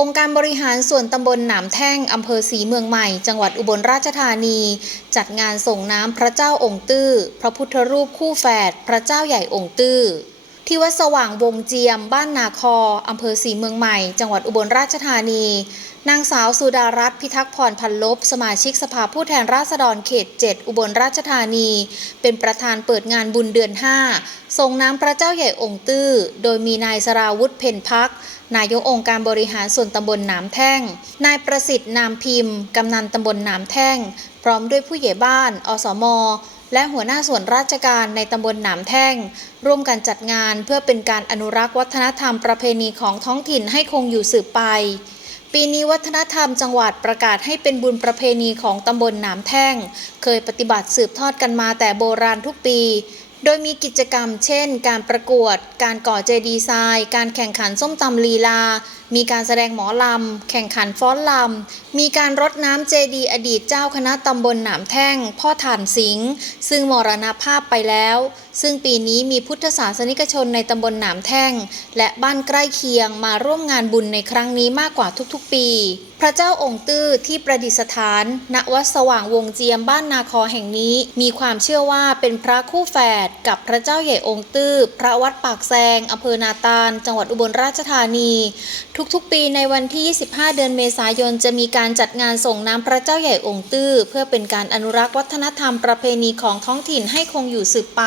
องค์การบริหารส่วนตำบลหนามแท่ง อำเภอศรีเมืองใหม่ จังหวัดอุบลราชธานี จัดงานส่งน้ำพระเจ้าองค์ตื้อ พระพุทธรูปคู่แฝด พระเจ้าใหญ่องค์ตื้อ ที่วัดสว่างวงเจียม บ้านนาคออำเภอศรีเมืองใหม่ จังหวัดอุบลราชธานี นางสาวสุดารัตน์พิทักษ์พรพันลบ สมาชิกสภาผู้แทนราษฎรเขต 7 อุบลราชธานี เป็นประธานเปิดงานบุญเดือน5ส่งน้ำพระเจ้าใหญ่องค์ตื้อ โดยมีนายสราวุธเพ็ญพักนายกองค์การบริหารส่วนตำบลหนามแท่ง นายประสิทธิ์นามพิมพ์ กำนันตำบลหนามแท่ง พร้อมด้วยผู้ใหญ่บ้าน อสม และหัวหน้าส่วนราชการในตำบลหนามแท่ง ร่วมกันจัดงานเพื่อเป็นการอนุรักษ์วัฒนธรรมประเพณีของท้องถิ่นให้คงอยู่สืบไป ปีนี้วัฒนธรรมจังหวัดประกาศให้เป็นบุญประเพณีของตำบลหนามแท่ง เคยปฏิบัติสืบทอดกันมาแต่โบราณทุกปี โดยมีกิจกรรมเช่น การประกวด การก่อเจดีย์ทรายการแข่งขันส้มตำลีลา มีการแสดงหมอลำ แข่งขันฟ้อนลำ มีการรดน้ำเจดีอดีตเจ้าคณะตำบลหนามแท่ง พ่อฐานสิงห์ซึ่งมรณภาพไปแล้ว ซึ่งปีนี้มีพุทธศาสนิกชนในตำบลหนามแท่ง และบ้านใกล้เคียงมาร่วมงานบุญในครั้งนี้มากกว่าทุกๆ ปี พระเจ้าองค์ตื้อที่ประดิษฐาน ณวัดสว่างวงเจียมบ้านนาคอแห่งนี้ มีความเชื่อว่าเป็นพระคู่แฝดกับพระเจ้าใหญ่องค์ตื้อ พระวัดปากแซงอำเภอนาตาล จังหวัดอุบลราชธานี ทุกๆ ปีในวันที่ 25 เดือนเมษายนจะมีการจัดงานส่งน้ำพระเจ้าใหญ่องค์ตื้อ เพื่อเป็นการอนุรักษ์วัฒนธรรมประเพณีของท้องถิ่นให้คงอยู่สืบไป